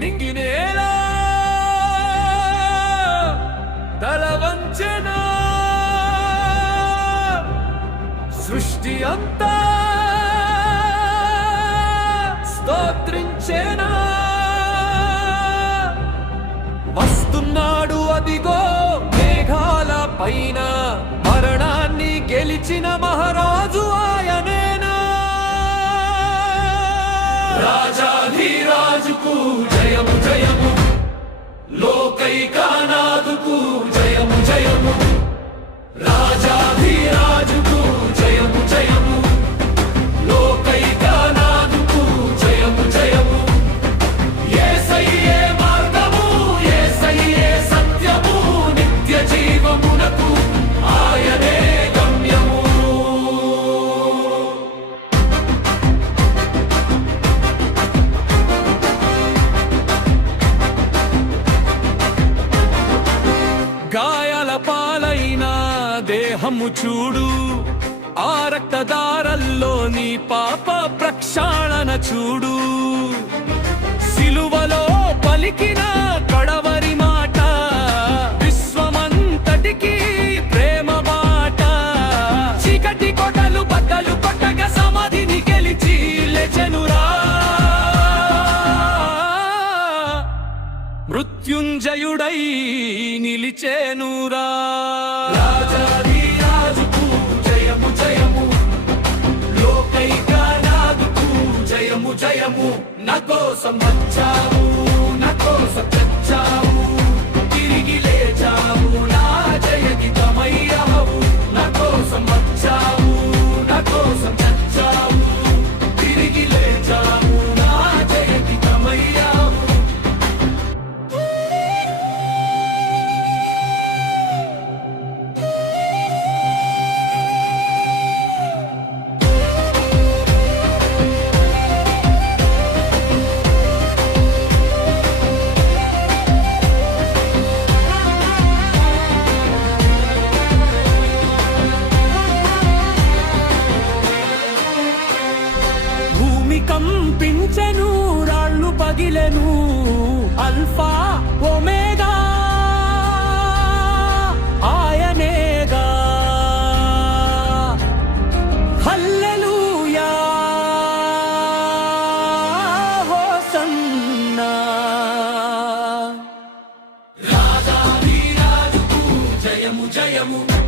నింగినేలా తల వంచెనా? సృష్టి అంతా స్తోత్రించేనా? వస్తున్నాడు అదిగో మేఘాల పైన మరణాన్ని గెలిచిన మహారాజు ఆయనేనా? రాజాధీరా జయము జయము లోకైకా దేహము చూడు. ఆ రక్తదారల్లో నీ పాప ప్రక్షాళన చూడు. విజయుడై నిలిచేనురా. రాజాధిరాజుకు జయము జయము. లోకైకానాదుకు జయము జయము. నా కోసం వచ్చావు. భూమి కంపించెను రాళ్ళు పగిలెను. అల్ఫా ఒమేగా ఆయనేగా. హల్లెలూయా. హోసన్నా. రాజాధిరాజుకు జయము జయము.